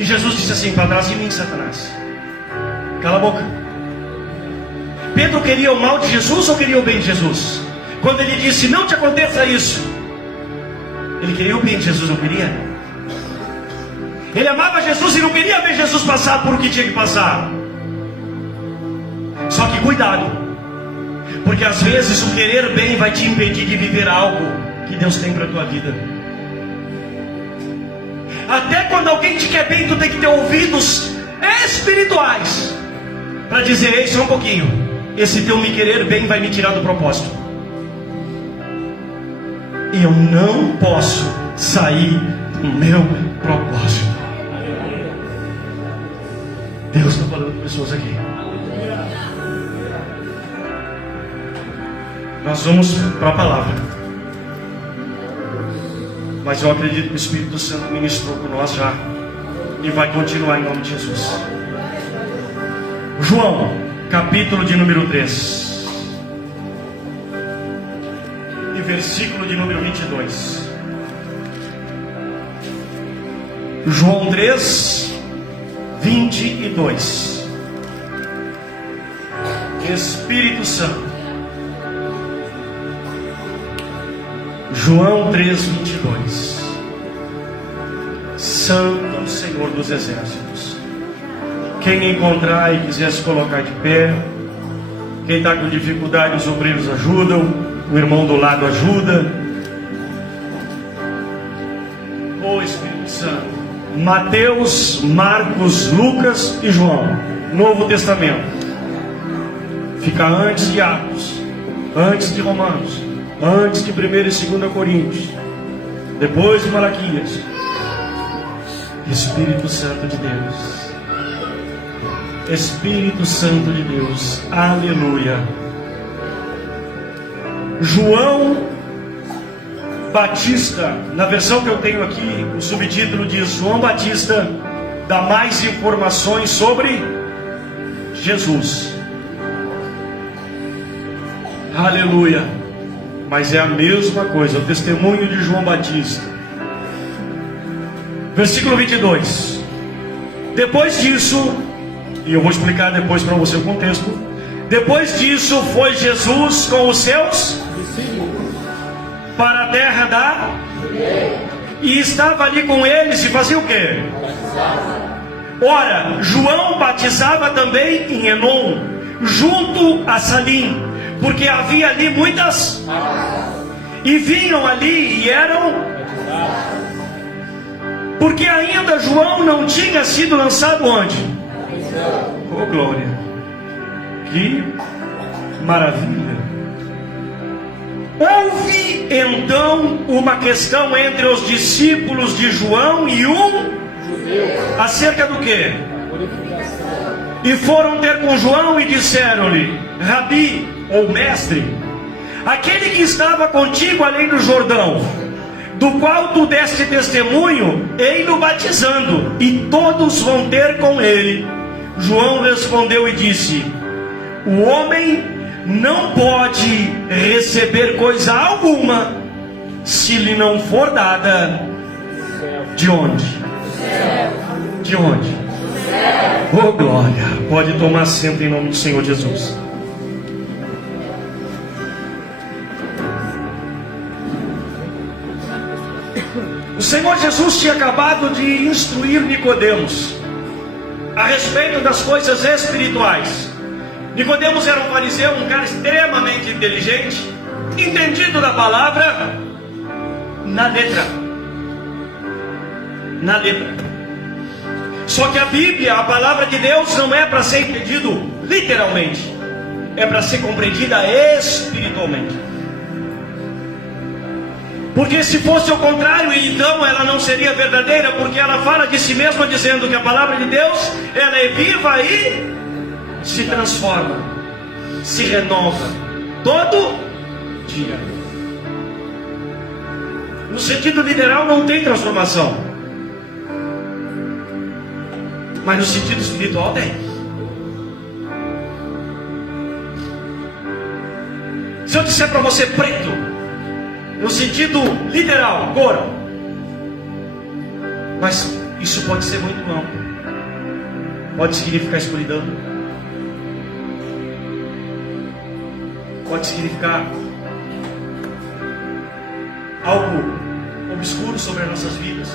E Jesus disse assim: para trás de mim, Satanás, cala a boca. Pedro queria o mal de Jesus ou queria o bem de Jesus? Quando ele disse: não te aconteça isso, ele queria o bem de Jesus, não queria? Ele amava Jesus e não queria ver Jesus passar por o que tinha que passar. Só que cuidado, porque às vezes o querer bem vai te impedir de viver algo que Deus tem para a tua vida. Até quando alguém te quer bem, tu tem que ter ouvidos espirituais para dizer: ei, só um pouquinho, esse teu me querer bem vai me tirar do propósito. E eu não posso sair do meu propósito. Deus está falando com pessoas aqui. Nós vamos para a palavra, mas eu acredito que o Espírito Santo ministrou com nós já e vai continuar em nome de Jesus. João, capítulo de número 3 e versículo de número 22. João 3, 22. Espírito Santo. João 3, 22. Santo Senhor dos Exércitos. Quem encontrar e quiser se colocar de pé. Quem está com dificuldade, os obreiros ajudam. O irmão do lado ajuda. Ô Espírito Santo. Mateus, Marcos, Lucas e João. Novo Testamento. Fica antes de Atos, antes de Romanos, antes de 1 e 2 Coríntios, depois de Malaquias. Espírito Santo de Deus, Espírito Santo de Deus, aleluia. João Batista, na versão que eu tenho aqui, o subtítulo diz: João Batista dá mais informações sobre Jesus. Aleluia. Mas é a mesma coisa, o testemunho de João Batista. Versículo 22. Depois disso, e eu vou explicar depois para você o contexto. Depois disso foi Jesus com os seus para a terra da e estava ali com eles e fazia o quê? Ora, João batizava também em Enom, junto a Salim, porque havia ali muitas, e vinham ali e eram, porque ainda João não tinha sido lançado onde? Oh glória, que maravilha. Houve então uma questão entre os discípulos de João e acerca do que? E foram ter com João e disseram-lhe: Rabi, ou mestre, aquele que estava contigo além do Jordão, do qual tu deste testemunho, ei-lo batizando, e todos vão ter com ele. João respondeu e disse: o homem não pode receber coisa alguma se lhe não for dada de onde? De onde? Oh glória. Pode tomar assento em nome do Senhor Jesus. O Senhor Jesus tinha acabado de instruir Nicodemos a respeito das coisas espirituais. Nicodemos era um fariseu, um cara extremamente inteligente, entendido da palavra na letra. Na letra. Só que a Bíblia, a palavra de Deus, não é para ser entendido literalmente, é para ser compreendida espiritualmente. Porque se fosse o contrário, então ela não seria verdadeira, porque ela fala de si mesma dizendo que a palavra de Deus, ela é viva e se transforma, se renova todo dia. No sentido literal não tem transformação, mas no sentido espiritual tem. Se eu disser para você preto, no sentido literal, cor, mas Isso pode ser muito amplo. Pode significar escuridão. Pode significar algo obscuro sobre as nossas vidas.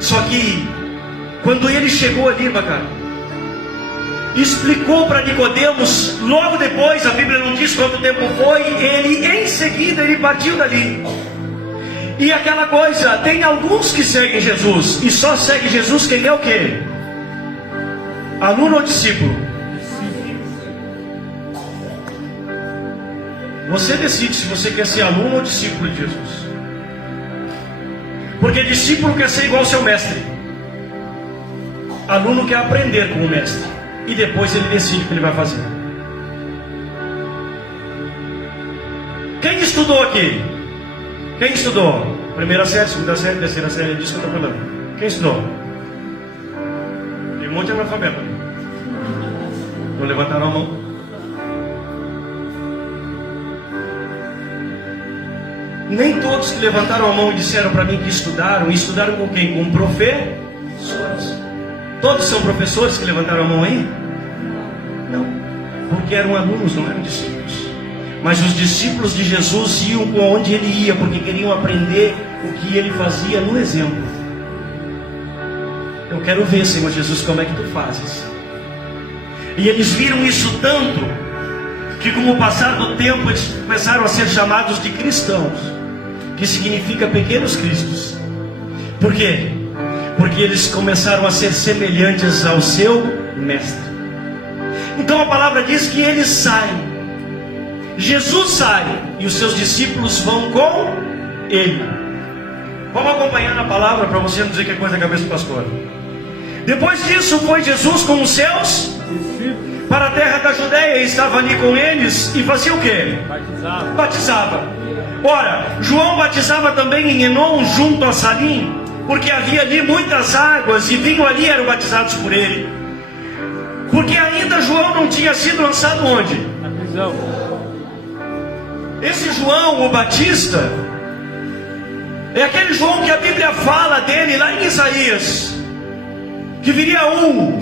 Só que quando ele chegou ali, bacana, explicou para Nicodemos, logo depois, a Bíblia não diz quanto tempo foi, ele em seguida ele partiu dali. E aquela coisa, tem alguns que seguem Jesus, e só segue Jesus quem é o quê? Aluno ou discípulo? Você decide se você quer ser aluno ou discípulo de Jesus. Porque discípulo quer ser igual ao seu mestre. Aluno quer aprender com o mestre. E depois ele decide o que ele vai fazer. Quem estudou aqui? Quem estudou? Primeira série, segunda série, terceira série, é disso que eu estou falando. Quem estudou? Tem um monte de analfabeto. Não levantaram a mão. Nem todos que levantaram a mão e disseram para mim que estudaram com quem? Com professores. Todos são professores que levantaram a mão aí? Não, porque eram alunos, não eram discípulos. Mas os discípulos de Jesus iam com onde ele ia, porque queriam aprender o que ele fazia no exemplo. Eu quero ver, Senhor Jesus, como é que tu fazes. E eles viram isso tanto, que com o passar do tempo eles começaram a ser chamados de cristãos, que significa pequenos cristos. Por quê? Porque eles começaram a ser semelhantes ao seu mestre. Então a palavra diz que eles saem. Jesus sai e os seus discípulos vão com ele. Vamos acompanhar na palavra para você não dizer que é coisa da cabeça do pastor. Depois disso foi Jesus com os seus para a terra da Judéia, e estava ali com eles e fazia o quê? Batizava. Ora, João batizava também em Enom, junto a Salim, porque havia ali muitas águas, e vinham ali e eram batizados por ele. Porque ainda João não tinha sido lançado onde? Na prisão. Esse João, o Batista, é aquele João que a Bíblia fala dele lá em Isaías, que viria um,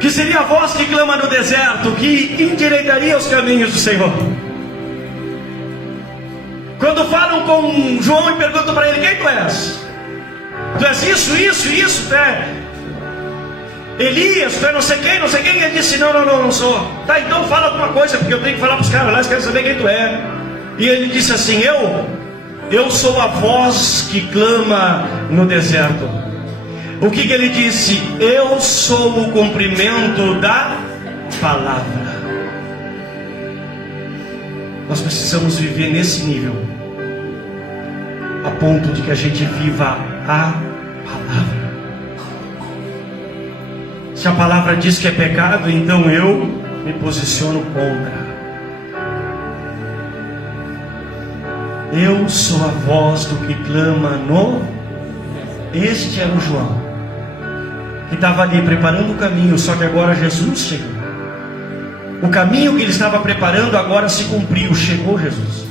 que seria a voz que clama no deserto, que endireitaria os caminhos do Senhor. Quando falam com João e perguntam para ele: quem tu és? Tu és isso, tu é Elias, tu é não sei quem, ele disse: não sou. Tá, então fala alguma coisa, porque eu tenho que falar para os caras lá, eles querem saber quem tu é. E ele disse assim: eu sou a voz que clama no deserto. O que ele disse? Eu sou o cumprimento da palavra. Nós precisamos viver nesse nível, a ponto de que a gente viva a palavra. Se a palavra diz que é pecado, então eu me posiciono contra. Eu sou a voz do que clama no... Este era o João, que estava ali preparando o caminho, só que agora Jesus chegou. O caminho que ele estava preparando agora se cumpriu, chegou Jesus.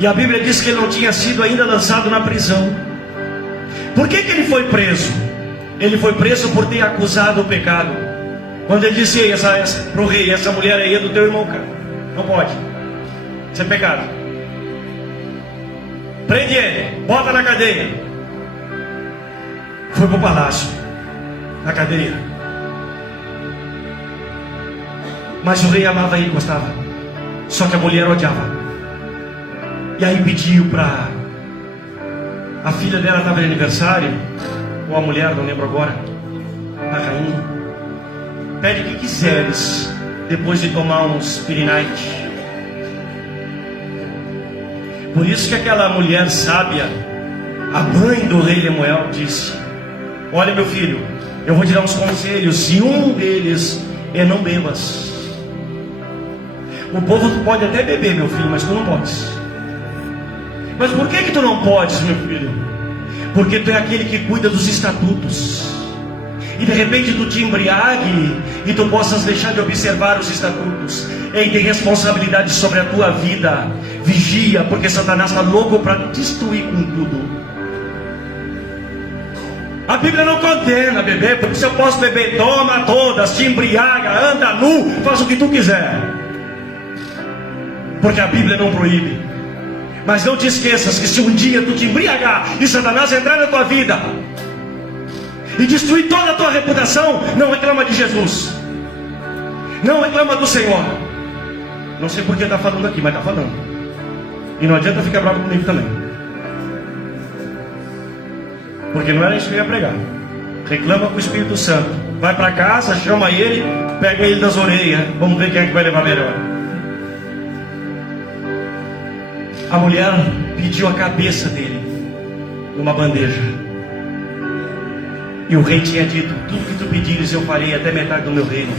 E a Bíblia diz que ele não tinha sido ainda lançado na prisão. Por que ele foi preso? Ele foi preso por ter acusado o pecado. Quando ele disse para o rei: essa mulher aí é do teu irmão, cara, não pode, isso é pecado. Prende ele, bota na cadeia. Foi para o palácio, na cadeia. Mas o rei amava ele, gostava. Só que a mulher odiava. E aí pediu para... A filha dela estava de aniversário, ou a mulher, não lembro agora, a rainha. Pede o que quiseres, depois de tomar uns pirinite. Por isso que aquela mulher sábia, a mãe do rei Lemuel, disse: olha, meu filho, eu vou te dar uns conselhos, e um deles é: não bebas. O povo pode até beber, meu filho, mas tu não podes. Mas por que tu não podes, meu filho? Porque tu é aquele que cuida dos estatutos. E de repente tu te embriague e tu possas deixar de observar os estatutos. Ei, tem responsabilidade sobre a tua vida. Vigia, porque Satanás está louco para destruir com tudo. A Bíblia não condena beber, porque se eu posso beber, toma todas, te embriaga, anda nu, faz o que tu quiser. Porque a Bíblia não proíbe. Mas não te esqueças que se um dia tu te embriagar e Satanás entrar na tua vida e destruir toda a tua reputação, não reclama de Jesus, não reclama do Senhor. Não sei porque está falando aqui, mas está falando. E não adianta ficar bravo comigo também, porque não era isso que eu ia pregar. Reclama com o Espírito Santo. Vai para casa, chama ele, pega ele das orelhas. Vamos ver quem é que vai levar melhor. A mulher pediu a cabeça dele numa bandeja. E o rei tinha dito: tudo que tu pedires eu farei, até metade do meu reino.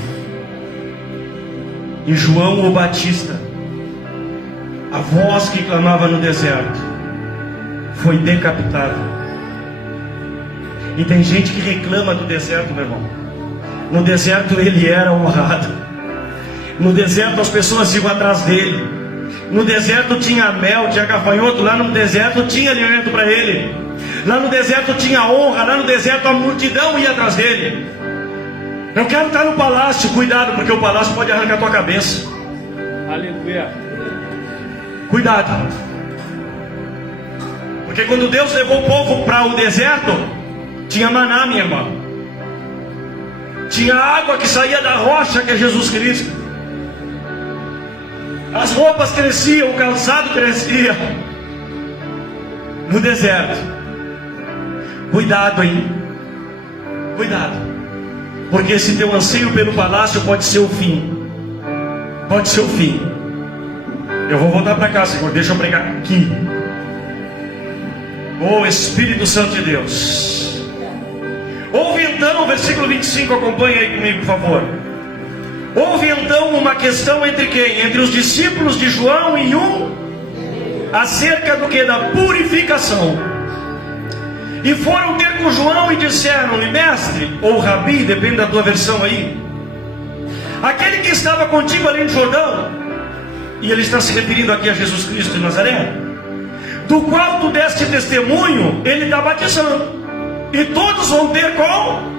E João o Batista, a voz que clamava no deserto, foi decapitado. E tem gente que reclama do deserto, meu irmão. No deserto ele era honrado. No deserto as pessoas iam atrás dele. No deserto tinha mel, tinha gafanhoto. Lá no deserto tinha alimento para ele. Lá no deserto tinha honra. Lá no deserto a multidão ia atrás dele. Eu quero estar no palácio. Cuidado, porque o palácio pode arrancar a tua cabeça. Aleluia. Cuidado. Porque quando Deus levou o povo para o deserto, tinha maná, minha irmã. Tinha água que saía da rocha, que é Jesus Cristo. As roupas cresciam, o calçado crescia. No deserto. Cuidado, hein? Cuidado. Porque esse teu anseio pelo palácio pode ser o fim. Pode ser o fim. Eu vou voltar para cá, Senhor. Deixa eu pregar aqui. Oh, Espírito Santo de Deus. Ouve então o versículo 25. Acompanha aí comigo, por favor. Houve então uma questão entre quem? Entre os discípulos de João e acerca do que? Da purificação. E foram ter com João e disseram-lhe: mestre, ou rabi, depende da tua versão aí, aquele que estava contigo ali no Jordão, e ele está se referindo aqui a Jesus Cristo de Nazaré, do qual tu deste testemunho, ele está batizando, e todos vão ter com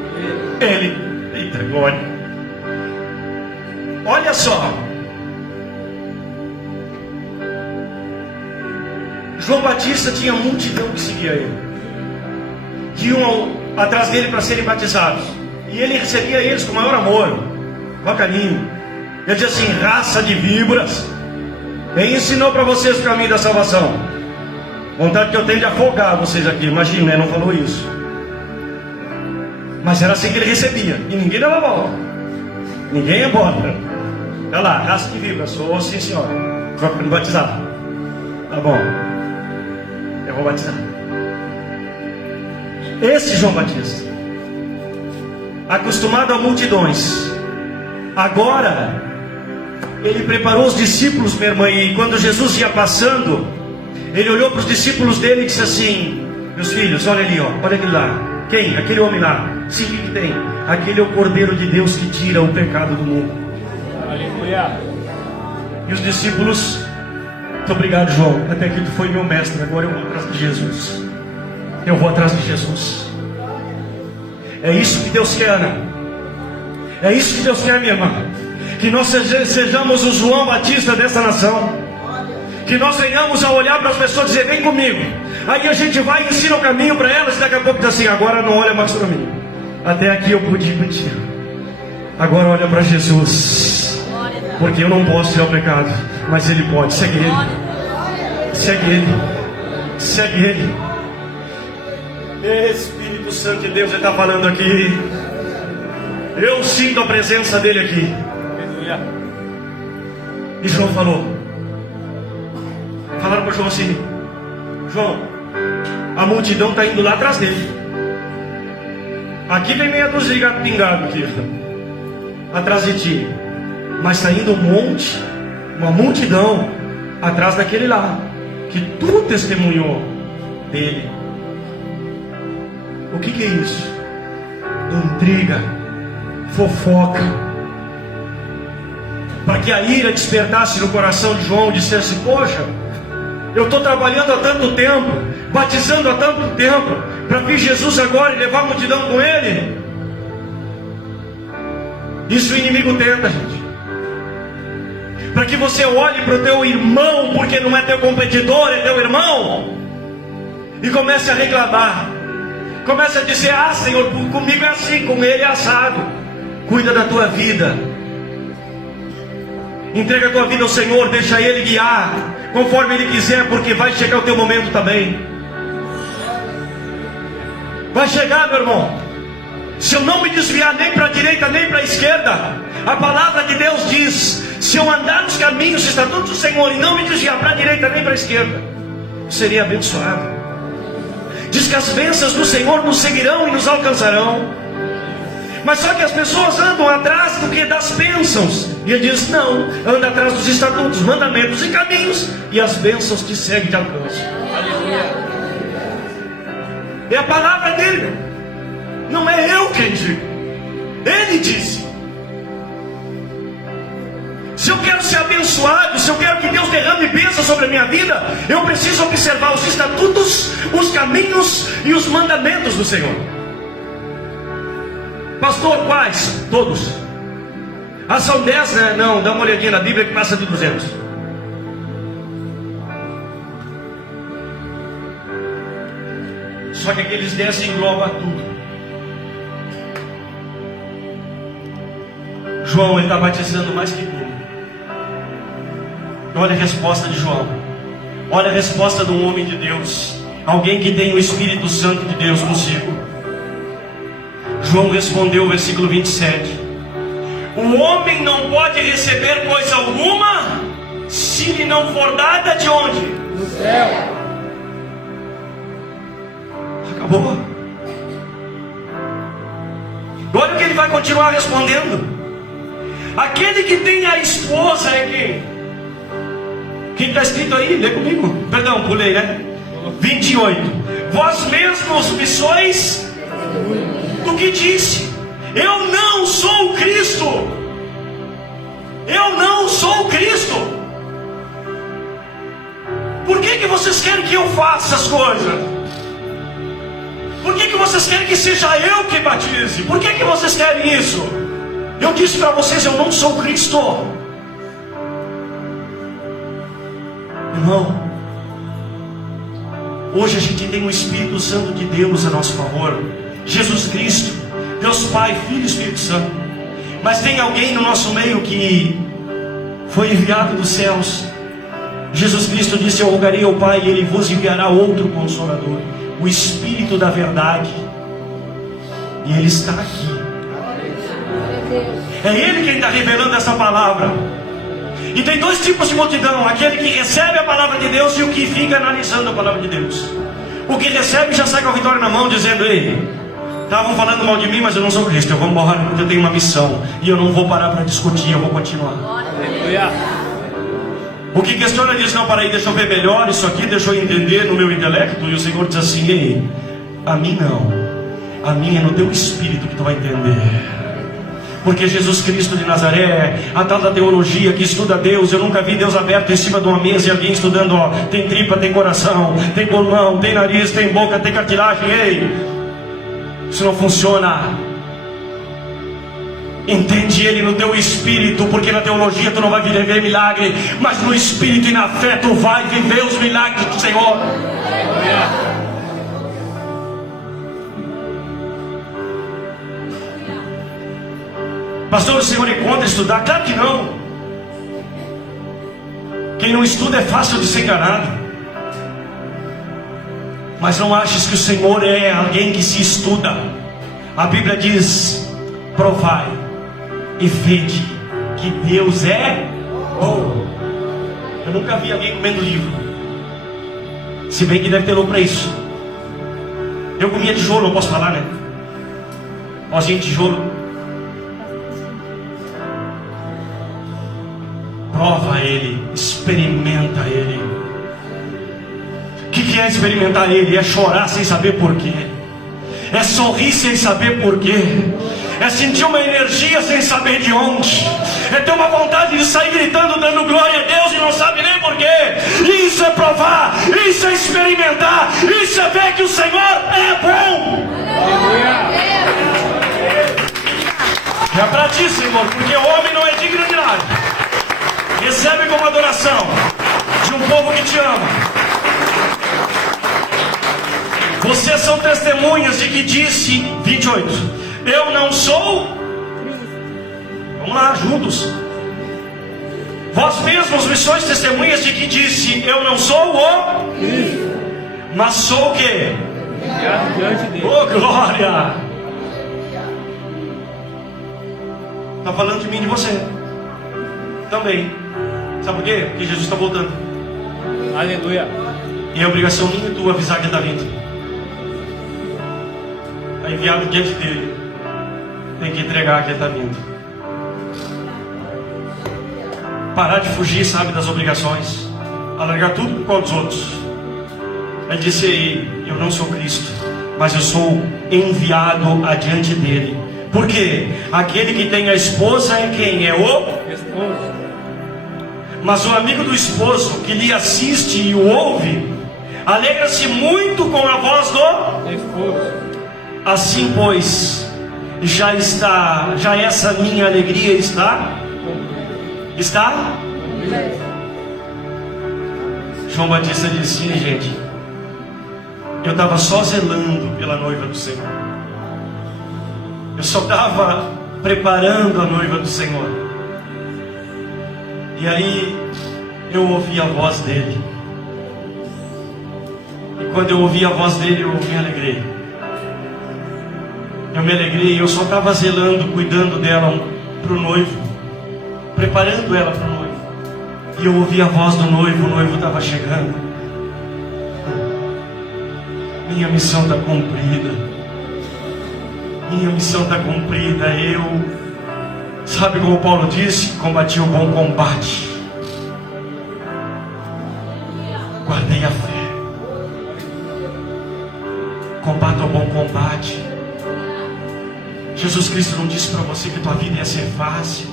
ele. Eita glória. Olha só, João Batista tinha multidão que seguia ele, que iam atrás dele para serem batizados, e ele recebia eles com o maior amor, com carinho. Ele dizia assim: raça de víboras, ele ensinou para vocês o caminho da salvação. Vontade que eu tenho de afogar vocês aqui, imagina, né? Não falou isso, mas era assim que ele recebia, e ninguém dava bola, ninguém ia embora. Olha lá, raça de víbora, sou sim senhor. Vai me batizar. Tá bom, eu vou batizar. Esse João Batista, acostumado a multidões, agora ele preparou os discípulos, minha irmã. E quando Jesus ia passando, ele olhou para os discípulos dele e disse assim: meus filhos, olha ali, ó, olha aquele lá. Quem? Aquele homem lá. Sim, o que tem? Aquele é o Cordeiro de Deus que tira o pecado do mundo. Aleluia. E os discípulos: muito obrigado, João, até que tu foi meu mestre, agora eu vou atrás de Jesus. Eu vou atrás de Jesus. É isso que Deus quer, né? É isso que Deus quer, minha irmã. Que nós sejamos o João Batista dessa nação. Que nós venhamos a olhar para as pessoas e dizer: vem comigo. Aí a gente vai e ensina o caminho para elas, e daqui a pouco diz assim: agora não olha mais para mim, até aqui eu pude ir contigo, agora olha para Jesus. Porque eu não posso tirar o pecado, mas Ele pode. Segue Ele. Segue Ele. Segue Ele. Espírito Santo de Deus, Ele está falando aqui. Eu sinto a presença dEle aqui. E João falou. Falaram para João assim: João, a multidão está indo lá atrás dele. Aqui vem meia dúzia de gato pingado aqui, atrás de ti. Mas está indo uma multidão atrás daquele lá, que tu testemunhou dele. O que é isso? Intriga, fofoca, para que a ira despertasse no coração de João e dissesse: poxa, eu estou trabalhando há tanto tempo, batizando há tanto tempo, para vir Jesus agora e levar a multidão com ele. Isso o inimigo tenta, gente. Para que você olhe para o teu irmão, porque não é teu competidor, é teu irmão, e comece a reclamar. Comece a dizer: ah, Senhor, comigo é assim, com ele é assado. Cuida da tua vida. Entrega a tua vida ao Senhor, deixa Ele guiar conforme Ele quiser, porque vai chegar o teu momento também. Vai chegar, meu irmão. Se eu não me desviar nem para a direita nem para a esquerda, a palavra de Deus diz: se eu andar nos caminhos, estatutos do Senhor, e não me desviar para a direita nem para a esquerda, seria abençoado. Diz que as bênçãos do Senhor nos seguirão e nos alcançarão. Mas só que as pessoas andam atrás do que? Das bênçãos. E ele diz: não, anda atrás dos estatutos, mandamentos e caminhos, e as bênçãos te seguem e te alcançam. Aleluia. É a palavra dele, não é eu quem digo. Ele disse. Se eu quero ser abençoado, se eu quero que Deus derrame bênção sobre a minha vida, eu preciso observar os estatutos, os caminhos e os mandamentos do Senhor. Pastor, quais? Todos. Ah, são 10, né? Não, dá uma olhadinha na Bíblia que passa de 200. Só que aqueles 10 englobam tudo. João, ele está batizando mais que tudo. Olha a resposta de João. Olha a resposta de um homem de Deus, alguém que tem o Espírito Santo de Deus consigo. João respondeu, versículo 27: o homem não pode receber coisa alguma se lhe não for dada de onde? Do céu. Acabou. Olha o que ele vai continuar respondendo. Aquele que tem a esposa é quem? Quem está escrito aí? Lê comigo. Perdão, pulei, né? 28. Vós mesmos me sois do que disse: eu não sou o Cristo. Eu não sou o Cristo. Por que vocês querem que eu faça essas coisas? Por que vocês querem que seja eu que batize? Por que vocês querem isso? Eu disse para vocês: eu não sou Cristo. Irmão, hoje a gente tem o Espírito Santo de Deus a nosso favor. Jesus Cristo, Deus Pai, Filho e Espírito Santo. Mas tem alguém no nosso meio que foi enviado dos céus. Jesus Cristo disse: eu rogarei ao Pai e Ele vos enviará outro Consolador, o Espírito da verdade. E Ele está aqui. É Ele quem está revelando essa palavra. E tem dois tipos de multidão: aquele que recebe a palavra de Deus e o que fica analisando a palavra de Deus. O que recebe já sai com a vitória na mão, dizendo: ei, estavam falando mal de mim, mas eu não sou Cristo, eu vou embora porque eu tenho uma missão, e eu não vou parar para discutir, eu vou continuar. Aleluia. O que questiona diz: não, para aí, deixa eu ver melhor isso aqui, deixa eu entender no meu intelecto. E o Senhor diz assim: ei, a mim não, a mim é no teu espírito que tu vai entender. Porque Jesus Cristo de Nazaré, a tal da teologia que estuda Deus, eu nunca vi Deus aberto em cima de uma mesa e alguém estudando, ó, tem tripa, tem coração, tem pulmão, tem nariz, tem boca, tem cartilagem. Ei, isso não funciona. Entende Ele no teu espírito, porque na teologia tu não vai viver milagre, mas no espírito e na fé tu vai viver os milagres do Senhor. Pastor, o Senhor encontra estudar? Claro que não. Quem não estuda é fácil de ser enganado. Mas não aches que o Senhor é alguém que se estuda. A Bíblia diz: provai e vede que Deus é bom. Eu nunca vi alguém comendo livro, se bem que deve ter louco para isso. Eu comia tijolo, não posso falar, né? Pozinho de tijolo. Prova Ele, experimenta Ele. O que é experimentar Ele? É chorar sem saber porquê, é sorrir sem saber porquê, é sentir uma energia sem saber de onde, é ter uma vontade de sair gritando, dando glória a Deus e não sabe nem porquê. Isso é provar, isso é experimentar, isso é ver que o Senhor é bom. É para ti, Senhor, porque o homem não é digno de nada. Recebe como adoração de um povo que te ama. Vocês são testemunhas de que disse, 28, eu não sou. Vamos lá, juntos. Vós mesmos me sois testemunhas de que disse, eu não sou o. Mas sou o quê? Diante dele. Oh, glória! Está falando de mim e de você também. Sabe por quê? Porque Jesus está voltando. Aleluia. E é obrigação minha e tua avisar que ele está vindo. Está enviado diante dele. Tem que entregar que ele está vindo. Parar de fugir, sabe, das obrigações. Alargar tudo por causa dos outros. Ele disse aí, eu não sou Cristo, mas eu sou enviado adiante dele. Por quê? Aquele que tem a esposa é quem? É o Esposo. Mas o amigo do esposo que lhe assiste e o ouve, alegra-se muito com a voz do Esposo. Assim, pois, já essa minha alegria está? João Batista disse, gente, eu estava só zelando pela noiva do Senhor. Eu só estava preparando a noiva do Senhor. E aí eu ouvi a voz dele. E quando eu ouvi a voz dele, eu me alegrei. Eu me alegrei, eu só estava zelando, cuidando dela para o noivo, preparando ela para o noivo. E eu ouvi a voz do noivo, o noivo estava chegando. Minha missão está cumprida. Minha missão está cumprida. Sabe como Paulo disse? Combati o bom combate. Guardei a fé. Combata o bom combate. Jesus Cristo não disse para você que tua vida ia ser fácil.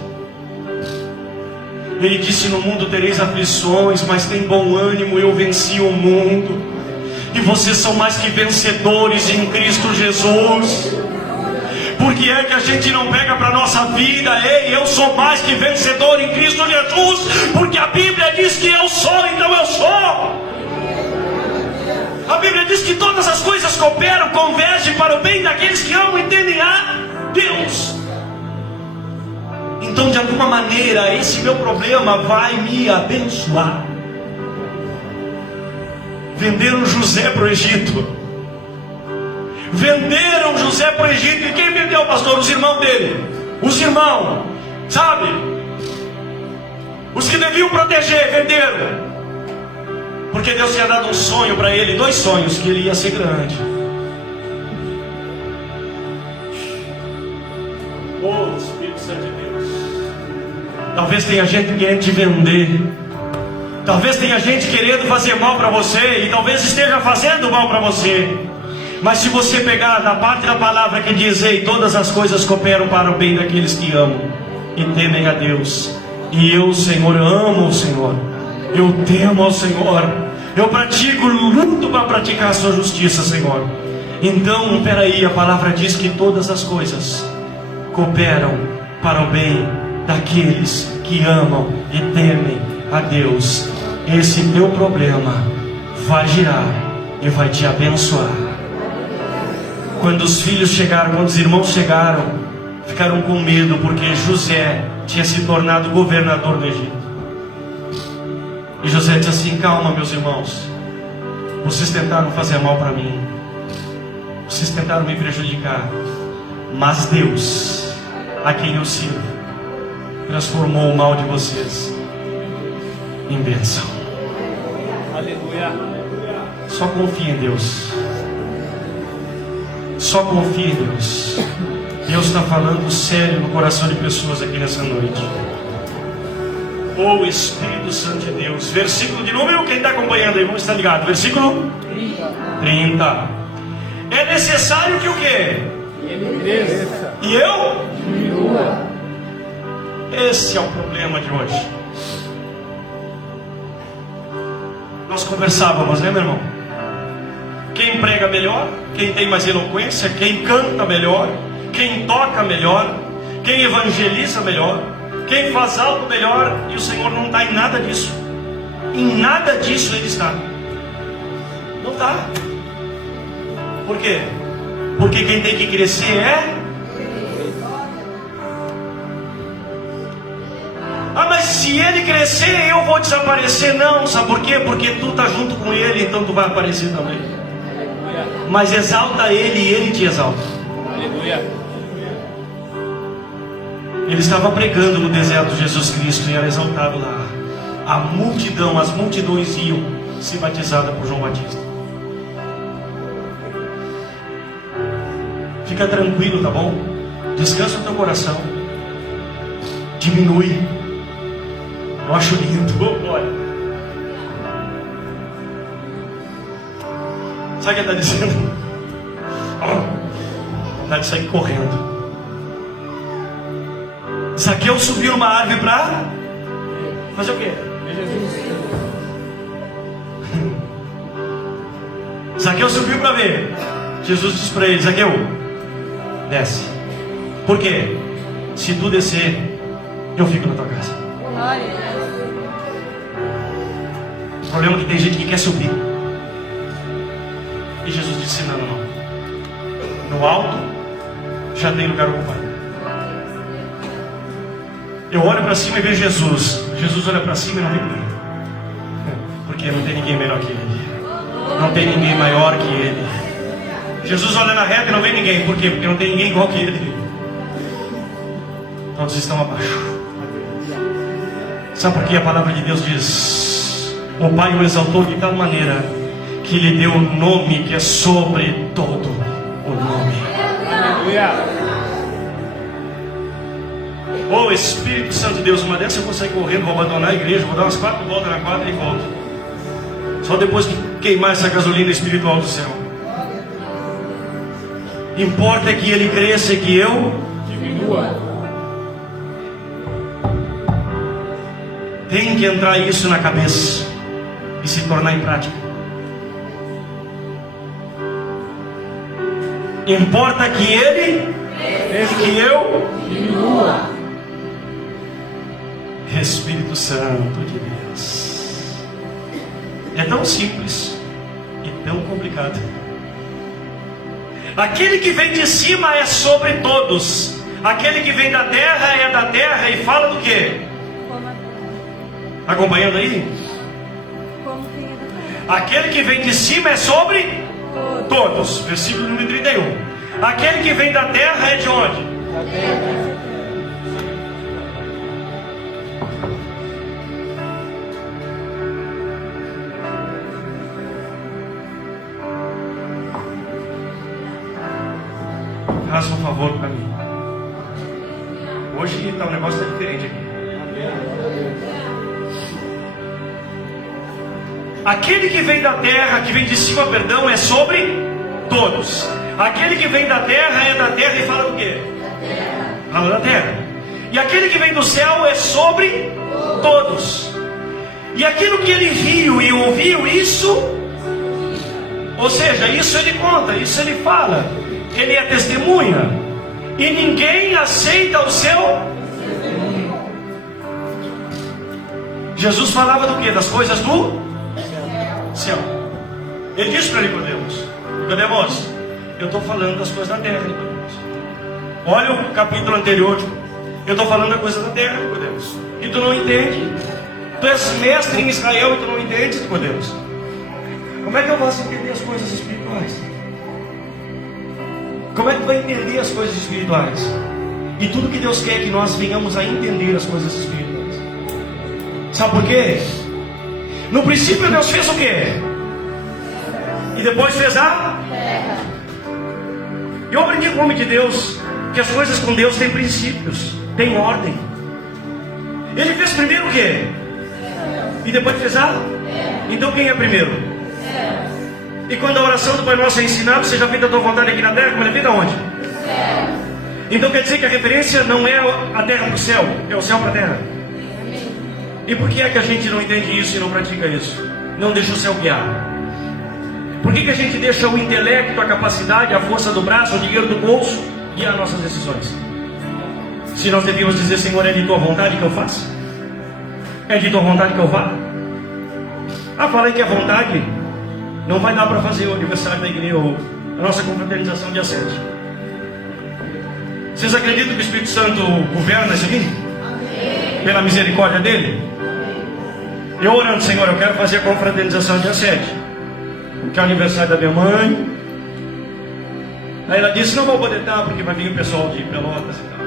Ele disse, no mundo tereis aflições, mas tem bom ânimo, eu venci o mundo. E vocês são mais que vencedores em Cristo Jesus. Por que é que a gente não pega para a nossa vida? Ei, eu sou mais que vencedor em Cristo Jesus, porque a Bíblia diz que eu sou, então eu sou. A Bíblia diz que todas as coisas cooperam, convergem para o bem daqueles que amam e temem a Deus. Então, de alguma maneira, esse meu problema vai me abençoar. Venderam José para o Egito. Venderam José para o Egito. E quem vendeu, pastor? Os irmãos dele. Os irmãos, sabe? Os que deviam proteger, venderam. Porque Deus tinha dado um sonho para ele, 2 sonhos, que ele ia ser grande. Oh, Espírito Santo de Deus. Talvez tenha gente querendo te vender. Talvez tenha gente querendo fazer mal para você. E talvez esteja fazendo mal para você. Mas se você pegar na parte da palavra que diz, ei, todas as coisas cooperam para o bem daqueles que amam e temem a Deus. E eu, Senhor, amo o Senhor. Eu temo ao Senhor. Eu pratico, luto para praticar a sua justiça, Senhor. Então, peraí, a palavra diz que todas as coisas cooperam para o bem daqueles que amam e temem a Deus. Esse teu problema vai girar e vai te abençoar. Quando os filhos chegaram, quando os irmãos chegaram, ficaram com medo, porque José tinha se tornado governador do Egito. E José disse assim, calma meus irmãos, vocês tentaram fazer mal para mim, vocês tentaram me prejudicar, mas Deus, a quem eu sirvo, transformou o mal de vocês em bênção. Aleluia. Só confia em Deus. Só confia em Deus. Deus está falando sério no coração de pessoas aqui nessa noite. Oh Espírito Santo de Deus. Versículo de número, quem está acompanhando aí, vamos estar ligado. Versículo 30. É necessário que o quê? Ele cresça. E eu? Diminua. Esse é o problema de hoje. Nós conversávamos, né, meu irmão? Quem prega melhor, quem tem mais eloquência, quem canta melhor, quem toca melhor, quem evangeliza melhor, quem faz algo melhor, e o Senhor não está em nada disso. Em nada disso Ele está. Não está. Por quê? Porque quem tem que crescer é... Ah, mas se ele crescer, eu vou desaparecer. Não, sabe por quê? Porque tu está junto com ele, então tu vai aparecer também. Mas exalta ele e ele te exalta. Aleluia. Ele estava pregando no deserto Jesus Cristo e era exaltado lá. A multidão, as multidões iam ser batizadas por João Batista. Fica tranquilo, tá bom? Descansa o teu coração. Diminui. Eu acho lindo. Olha. Sabe o que ele está dizendo? Vontade de sair correndo. Zaqueu subiu numa árvore para fazer o quê? Zaqueu subiu para ver. Jesus disse para ele: Zaqueu, desce. Por quê? Se tu descer, eu fico na tua casa. O problema é que tem gente que quer subir. E Jesus disse: não, não, não. No alto já tem lugar ocupado. Eu olho para cima e vejo Jesus. Jesus olha para cima e não vê ninguém. Porque não tem ninguém melhor que Ele. Não tem ninguém maior que Ele. Jesus olha na reta e não vê ninguém. Por quê? Porque não tem ninguém igual que Ele. Todos estão abaixo. Sabe por que a palavra de Deus diz? O Pai o exaltou de tal maneira que lhe deu um nome que é sobre todo o nome. Aleluia. Oh, Espírito Santo de Deus, uma dessa eu vou sair correndo, vou abandonar a igreja, vou dar umas 4 voltas na quadra e volto. Só depois de queimar essa gasolina espiritual do céu. Importa que ele cresça e que eu Diminua. Tem que entrar isso na cabeça e se tornar em prática. Importa que ele e que eu Diminua. Espírito Santo de Deus. É tão simples e tão complicado. Aquele que vem de cima é sobre todos. Aquele que vem da terra é da terra e fala do quê? Está acompanhando aí? Aquele que vem de cima é sobre todos. Versículo número 31. Aquele que vem da terra é de onde? Da terra. Faça um favor para mim. Hoje tá, o negócio está diferente aqui. Aquele que vem da terra, que vem de cima, perdão, é sobre todos. Aquele que vem da terra é da terra e fala do quê? Fala da terra. E aquele que vem do céu é sobre todos. E aquilo que ele viu e ouviu, isso, ou seja, isso ele conta, isso ele fala. Ele é testemunha. E ninguém aceita o seu. Jesus falava do quê? Das coisas do céu. Ele disse para Nicodemos: Nicodemos, eu estou falando das coisas da terra, Nicodemos. Olha o capítulo anterior. Eu estou falando das coisas da terra, Nicodemos. E tu não entende. Tu és mestre em Israel e tu não entendes, Nicodemos. Como é que eu posso entender as coisas espirituais? Como é que vai entender as coisas espirituais? E tudo que Deus quer é que nós venhamos a entender as coisas espirituais. Sabe por quê? No princípio Deus fez o quê? E depois fez a terra. Eu aprendi com o homem de Deus que as coisas com Deus têm princípios, têm ordem. Ele fez primeiro o quê? E depois fez a terra. Então quem é primeiro? E quando a oração do Pai Nosso é ensinada, seja feita a tua vontade aqui na terra, como ele é feita onde? Então quer dizer que a referência não é a terra para o céu, é o céu para a terra. E por que é que a gente não entende isso e não pratica isso? Não deixa o céu guiar. Por que a gente deixa o intelecto, a capacidade, a força do braço, o dinheiro do bolso guiar nossas decisões? Se nós devíamos dizer, Senhor, é de tua vontade que eu faça? É de tua vontade que eu vá? Ah, falei que a vontade não vai dar para fazer o aniversário da igreja, ou a nossa confraternização dia 7. Vocês acreditam que o Espírito Santo governa isso aqui? Pela misericórdia dele? Eu orando, Senhor, eu quero fazer a confraternização dia 7, que é o aniversário da minha mãe. Aí ela disse, não vou poder estar, porque vai vir o pessoal de Pelotas e tal.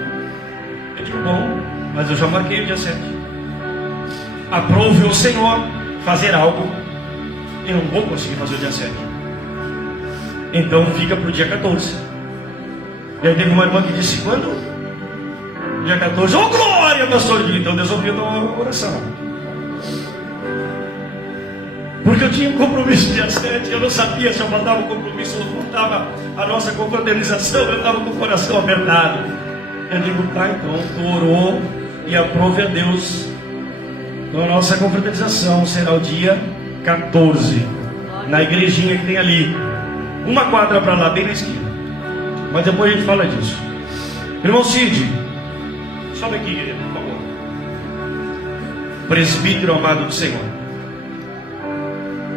Eu digo, bom, mas eu já marquei o dia 7. Aprove o Senhor fazer algo, eu não vou conseguir fazer o dia 7. Então fica para o dia 14. E aí teve uma irmã que disse, quando? Dia 14. Oh, glória, pastor! Então Deus ouviu a oração. Porque eu tinha um compromisso dia 7, eu não sabia se eu mandava um compromisso ou faltava a nossa confraternização, eu estava com o coração apertado. Eu digo, tá, então, tu orou e aprove a Deus. Então a nossa confraternização será o dia 14, na igrejinha que tem ali, uma quadra para lá, bem na esquina. Mas depois a gente fala disso. Irmão Cid, sobe aqui, querido, por favor. Presbítero amado do Senhor.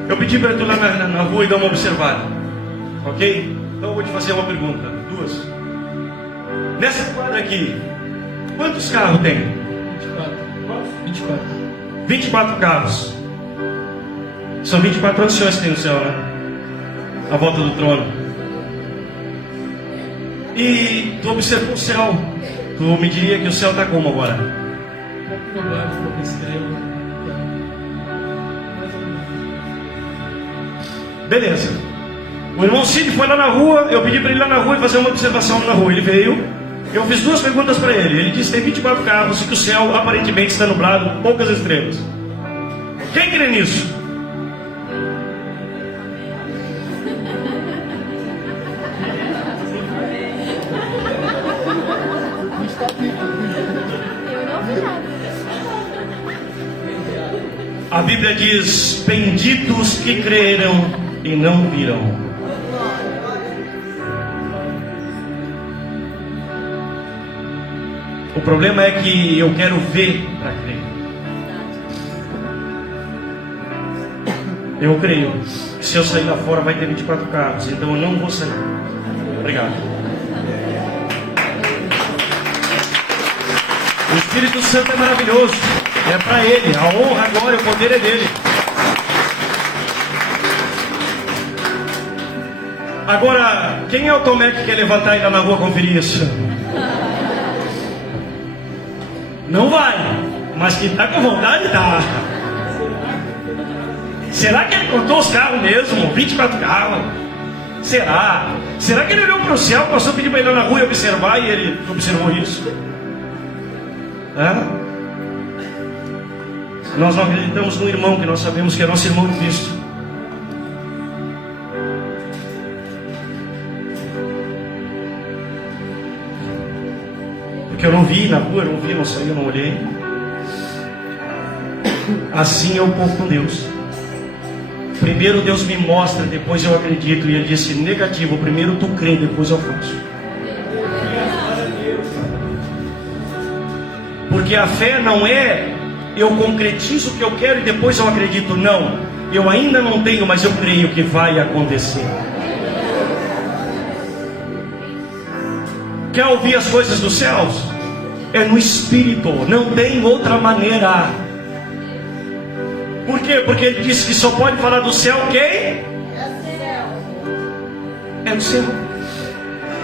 Eu pedi para tu ir lá na rua e dar uma observada, ok? Então eu vou te fazer uma pergunta, duas. Nessa quadra aqui, quantos carros tem? 24. 24 carros. São 24 anciões que tem no céu, né? À volta do trono. E tu observou o céu. Tu me diria que o céu está como agora? Um pouco nublado, um pouco estranho. Beleza. O irmão Cid foi lá na rua. Eu pedi para ele ir lá na rua e fazer uma observação na rua. Ele veio. Eu fiz duas perguntas para ele. Ele disse que tem 24 carros e que o céu aparentemente está nublado, poucas estrelas. Quem crê nisso? A Bíblia diz, benditos que creram e não viram. O problema é que eu quero ver para crer. Eu creio. Se eu sair lá fora vai ter 24 carros, então eu não vou sair. Obrigado. O Espírito Santo é maravilhoso. É para Ele. A honra, a glória, o poder é dele. Agora, quem é o Tomé que quer levantar e ir lá na rua conferir isso? Não vai, mas que está com vontade, tá. Será que ele contou os carros mesmo? 24 carros? Será? Será que ele olhou para o céu, passou a pedir para ele ir lá na rua e observar e ele observou isso? Nós não acreditamos no irmão que nós sabemos que é nosso irmão de Cristo. Porque eu não vi na rua, eu não vi, eu não saí, eu não olhei. Assim é o povo com Deus. Primeiro Deus me mostra, depois eu acredito. E Ele disse, negativo, primeiro tu crê, depois eu faço. Porque a fé não é eu concretizo o que eu quero e depois eu acredito. Não, eu ainda não tenho, mas eu creio que vai acontecer. Quer ouvir as coisas dos céus? É no Espírito, não tem outra maneira. Por quê? Porque ele disse que só pode falar do céu quem? É do céu.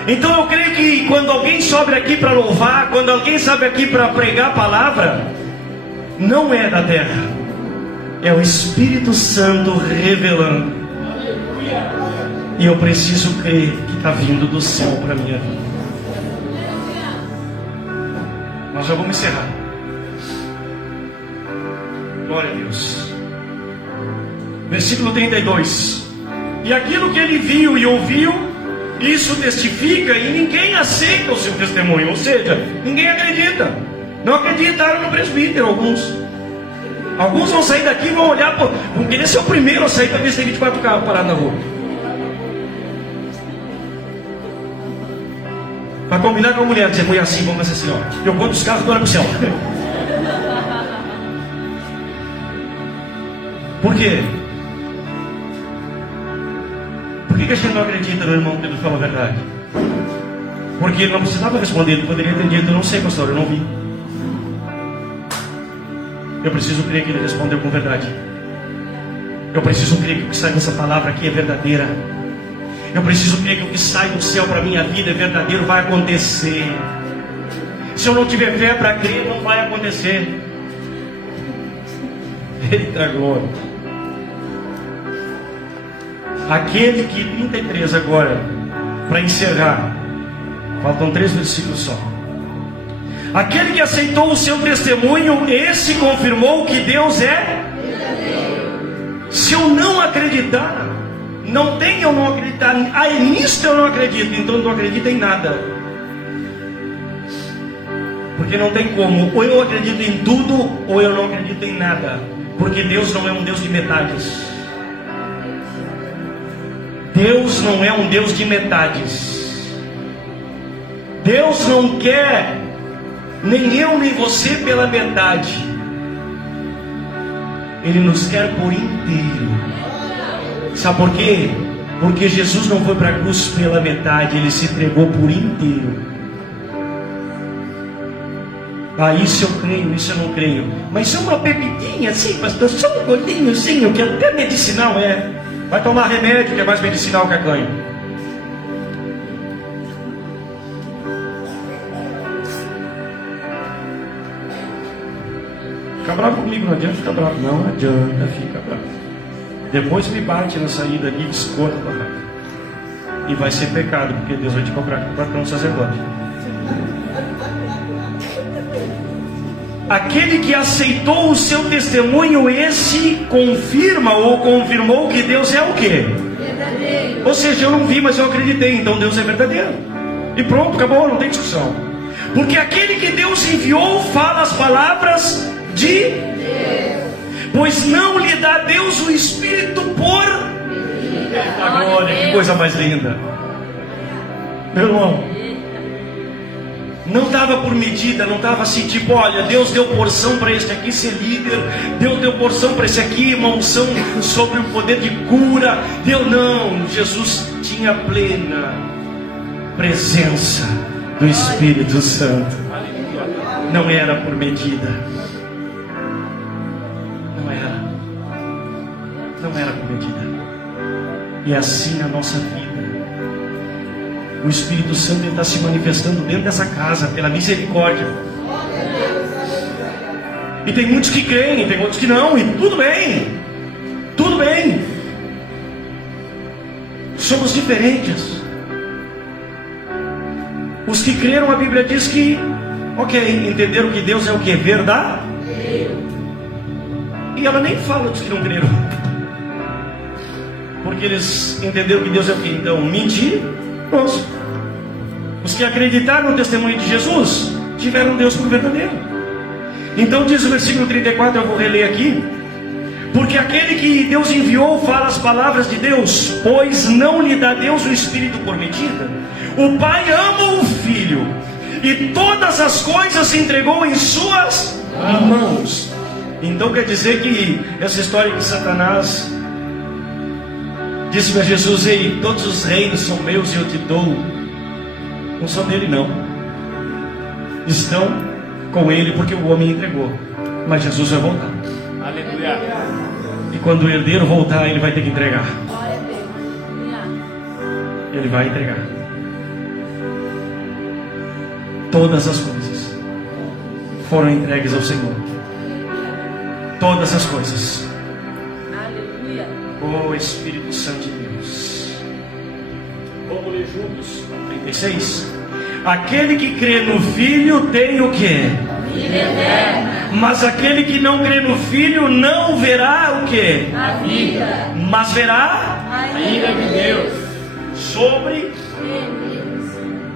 Então eu creio que quando alguém sobe aqui para louvar, quando alguém sobe aqui para pregar a palavra, não é da terra, é o Espírito Santo revelando. E eu preciso crer que está vindo do céu para a minha vida. Nós já vamos encerrar. Glória a Deus. Versículo 32. E aquilo que ele viu e ouviu, isso testifica e ninguém aceita o seu testemunho. Ou seja, ninguém acredita. Não acreditaram no presbítero, alguns. Alguns vão sair daqui e vão olhar, vão querer ser o primeiro a sair para ver se tem 24 carros parados na rua. Para combinar com a mulher, dizer, mulher assim, vamos fazer assim, ó. Eu conto os carros agora para o céu. Por quê? Por que a gente não acredita no irmão que nos fala a verdade? Porque ele não precisava responder, ele poderia ter dito, eu não sei, pastor, eu não vi. Eu preciso crer que ele respondeu com verdade. Eu preciso crer que o que sai dessa palavra aqui é verdadeira. Eu preciso crer que o que sai do céu para a minha vida é verdadeiro, vai acontecer. Se eu não tiver fé para crer, não vai acontecer. Eita glória. Aquele que, 33 agora, para encerrar, faltam 3 versículos só. Aquele que aceitou o seu testemunho, esse confirmou que Deus é. Se eu não acreditar, não tem eu não acreditar, nisto eu não acredito, então eu não acredito em nada. Porque não tem como, ou eu acredito em tudo, ou eu não acredito em nada. Porque Deus não é um Deus de metades. Deus não é um Deus de metades. Deus não quer nem eu nem você pela metade. Ele nos quer por inteiro. Sabe por quê? Porque Jesus não foi para a cruz pela metade, ele se entregou por inteiro. Isso eu creio, isso eu não creio. Mas só uma bebidinha assim, pastor, só um golinho assim, eu quero até medicinal, Vai tomar remédio que é mais medicinal que a canha. Fica bravo comigo, não adianta ficar bravo. Não adianta ficar bravo. Depois me bate na saída aqui, escorra pra raiva. E vai ser pecado, porque Deus vai te cobrar para um sacerdote. Aquele que aceitou o seu testemunho, esse confirma ou confirmou que Deus é o quê? Verdadeiro. Ou seja, eu não vi, mas eu acreditei, então Deus é verdadeiro. E pronto, acabou, não tem discussão. Porque aquele que Deus enviou fala as palavras de Deus. Pois não lhe dá Deus o Espírito por... Eita glória, que coisa mais linda. Meu irmão, não estava por medida, não estava assim, tipo, olha, Deus deu porção para este aqui ser líder, Deus deu porção para esse aqui, uma unção sobre o poder de cura. Deus não, Jesus tinha plena presença do Espírito Santo. Não era por medida. Não era por medida. E assim a nossa vida. O Espírito Santo está se manifestando dentro dessa casa, pela misericórdia. E tem muitos que creem, tem outros que não, e tudo bem. Tudo bem. Somos diferentes. Os que creram, a Bíblia diz que, ok, entenderam que Deus é o que? Verdade. E ela nem fala dos que não creram. Porque eles entenderam que Deus é o que? Então, mentir. Os que acreditaram no testemunho de Jesus tiveram Deus por verdadeiro. Então diz o versículo 34, eu vou reler aqui. Porque aquele que Deus enviou fala as palavras de Deus, pois não lhe dá Deus o Espírito por medida. O Pai ama o Filho e todas as coisas se entregou em suas mãos. Então quer dizer que essa história que Satanás disse para Jesus, ei, todos os reinos são meus e eu te dou. Não são dele não. Estão com ele porque o homem entregou. Mas Jesus vai voltar. Aleluia. E quando o herdeiro voltar, ele vai ter que entregar. Ele vai entregar. Todas as coisas foram entregues ao Senhor. Todas as coisas. Oh Espírito Santo de Deus. Vamos ler juntos. 36. Aquele que crê no Filho tem o quê? Vida eterna. Mas aquele que não crê no Filho não verá o quê? A vida. Mas verá a ira de Deus sobre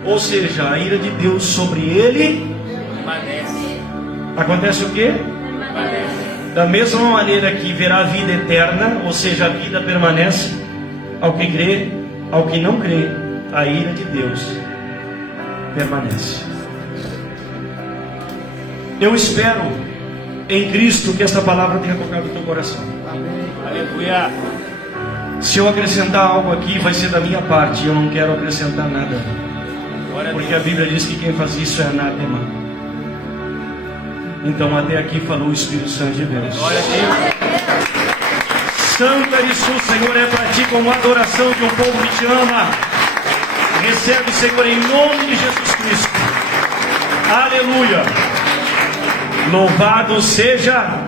Ou seja, a ira de Deus sobre ele acontece o quê? Da mesma maneira que verá a vida eterna, ou seja, a vida permanece ao que crê, ao que não crê, a ira de Deus permanece. Eu espero em Cristo que esta palavra tenha tocado o teu coração. Aleluia. Se eu acrescentar algo aqui, vai ser da minha parte. Eu não quero acrescentar nada, porque a Bíblia diz que quem faz isso é anátema. Então até aqui falou o Espírito Santo de Deus. Glória a Deus. Santo eres tu, Senhor, é para ti como adoração de um povo que te ama. Recebe, Senhor, em nome de Jesus Cristo. Aleluia. Louvado seja